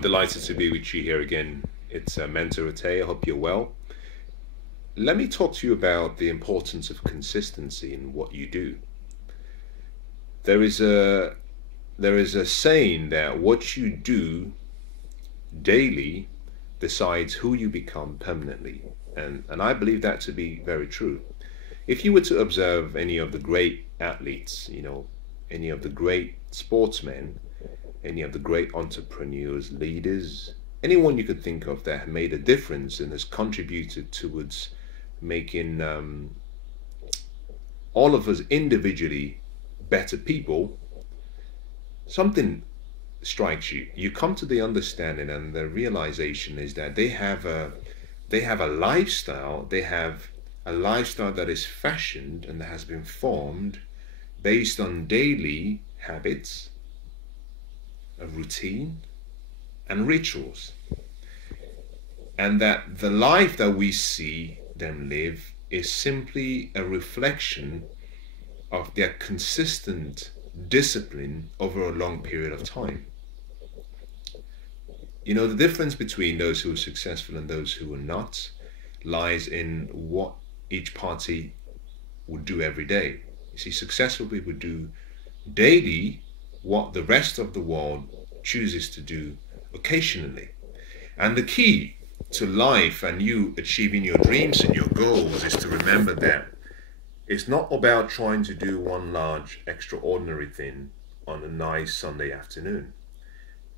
I'm delighted to be with you here again. It's Mensah Oteh. I hope you're well. Let me talk to you about the importance of consistency in what you do. There is a there is a saying that what you do daily decides who you become permanently, and I believe that to be very true. If you were to observe any of the great athletes, any of the great sportsmen, any of the great entrepreneurs, leaders, anyone you could think of that have made a difference and has contributed towards making all of us individually better people, something strikes you. You come to the understanding and the realization is that they have a lifestyle. They have a lifestyle that is fashioned and that has been formed based on daily habits, a routine, and rituals. And that the life that we see them live is simply a reflection of their consistent discipline over a long period of time. The difference between those who are successful and those who are not lies in what each party would do every day. You see, successful people do daily what the rest of the world chooses to do occasionally. And the key to life and you achieving your dreams and your goals is to remember that it's not about trying to do one large extraordinary thing on a nice Sunday afternoon.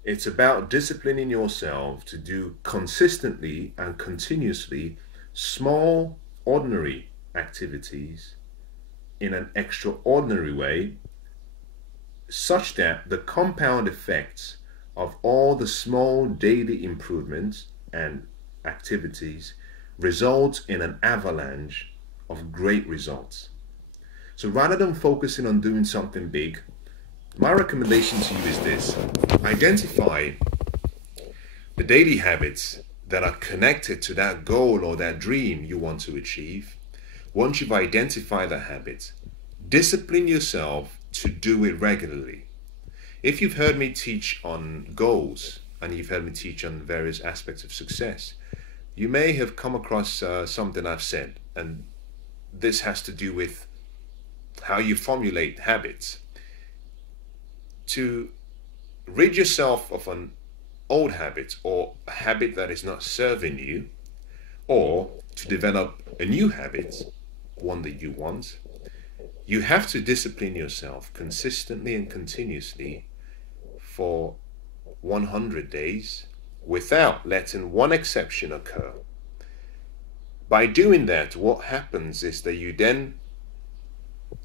It's about disciplining yourself to do consistently and continuously small, ordinary activities in an extraordinary way, such that the compound effects of all the small daily improvements and activities result in an avalanche of great results. So rather than focusing on doing something big, my recommendation to you is this: identify the daily habits that are connected to that goal or that dream you want to achieve. Once you've identified that habit, discipline yourself to do it regularly. If you've heard me teach on goals and you've heard me teach on various aspects of success, you may have come across something I've said, and this has to do with how you formulate habits. To rid yourself of an old habit or a habit that is not serving you, or to develop a new habit, one that you want, you have to discipline yourself consistently and continuously for 100 days without letting one exception occur. By doing that, what happens is that you then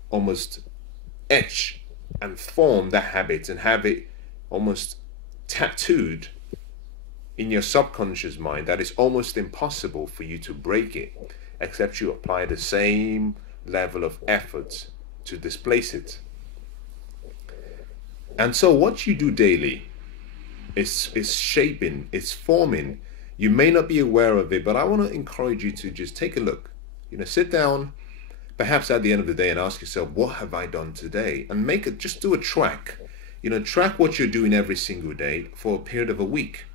almost etch and form that habit and have it almost tattooed in your subconscious mind that it's almost impossible for you to break it except you apply the same level of effort to displace it. And so what you do daily is shaping, it's forming. You may not be aware of it, but I want to encourage you to just take a look. Sit down perhaps at the end of the day and ask yourself, what have I done today? And just do a track. Track what you're doing every single day for a period of a week.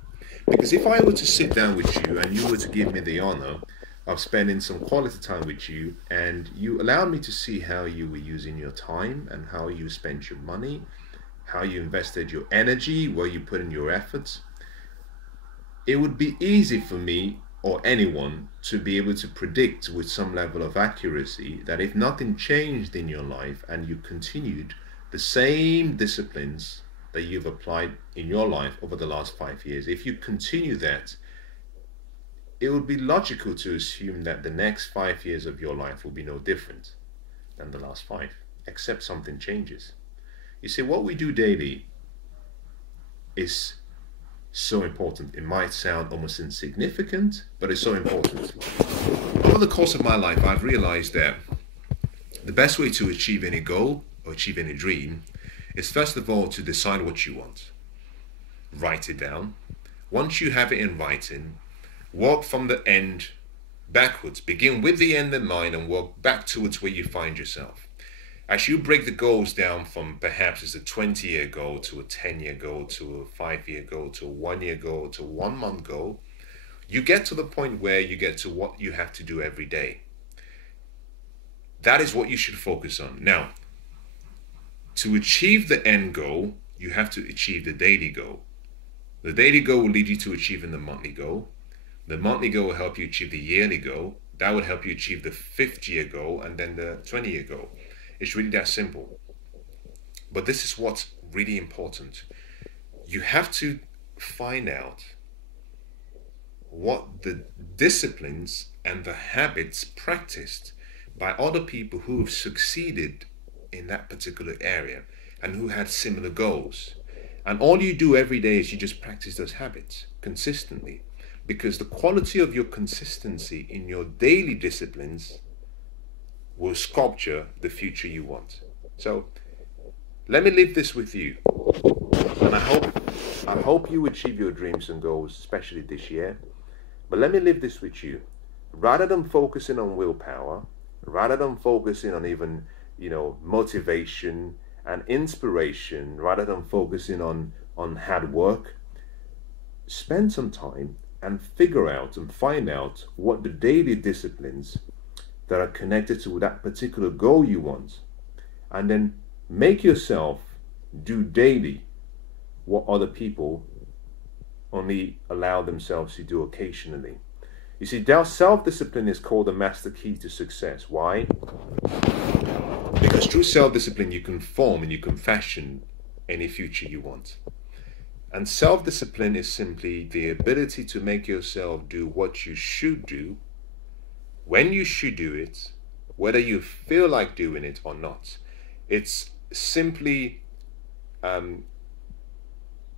Because if I were to sit down with you and you were to give me the honor of spending some quality time with you, and you allowed me to see how you were using your time and how you spent your money, how you invested your energy, where you put in your efforts, it would be easy for me or anyone to be able to predict with some level of accuracy that if nothing changed in your life and you continued the same disciplines that you've applied in your life over the last 5 years, if you continue that, it would be logical to assume that the next 5 years of your life will be no different than the last 5, except something changes. You see, what we do daily is so important. It might sound almost insignificant, but it's so important. Over the course of my life, I've realized that the best way to achieve any goal or achieve any dream is first of all to decide what you want. Write it down. Once you have it in writing, walk from the end backwards. Begin with the end in mind and walk back towards where you find yourself. As you break the goals down from perhaps it's a 20-year goal to a 10-year goal to a 5-year goal to a 1-year goal to a 1-month goal, you get to the point where you get to what you have to do every day. That is what you should focus on. Now, to achieve the end goal, you have to achieve the daily goal. The daily goal will lead you to achieving the monthly goal. The monthly goal will help you achieve the yearly goal. That would help you achieve the 50-year goal and then the 20-year goal. It's really that simple. But this is what's really important. You have to find out what the disciplines and the habits practiced by other people who have succeeded in that particular area and who had similar goals. And all you do every day is you just practice those habits consistently, because the quality of your consistency in your daily disciplines will sculpture the future you want. So let me leave this with you, and I hope you achieve your dreams and goals, especially this year. But let me leave this with you. Rather than focusing on willpower, rather than focusing on even, motivation and inspiration, rather than focusing on hard work, spend some time and figure out and find out what the daily disciplines that are connected to that particular goal you want, and then make yourself do daily what other people only allow themselves to do occasionally. You see, self-discipline is called the master key to success. Why? Because through self-discipline you can form and you can fashion any future you want. And self-discipline is simply the ability to make yourself do what you should do, when you should do it, whether you feel like doing it or not. It's simply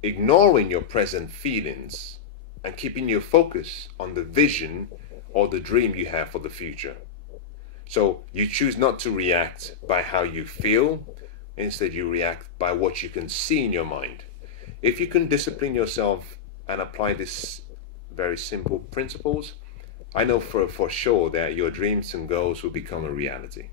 ignoring your present feelings and keeping your focus on the vision or the dream you have for the future. So you choose not to react by how you feel, instead you react by what you can see in your mind. If you can discipline yourself and apply these very simple principles, I know for sure that your dreams and goals will become a reality.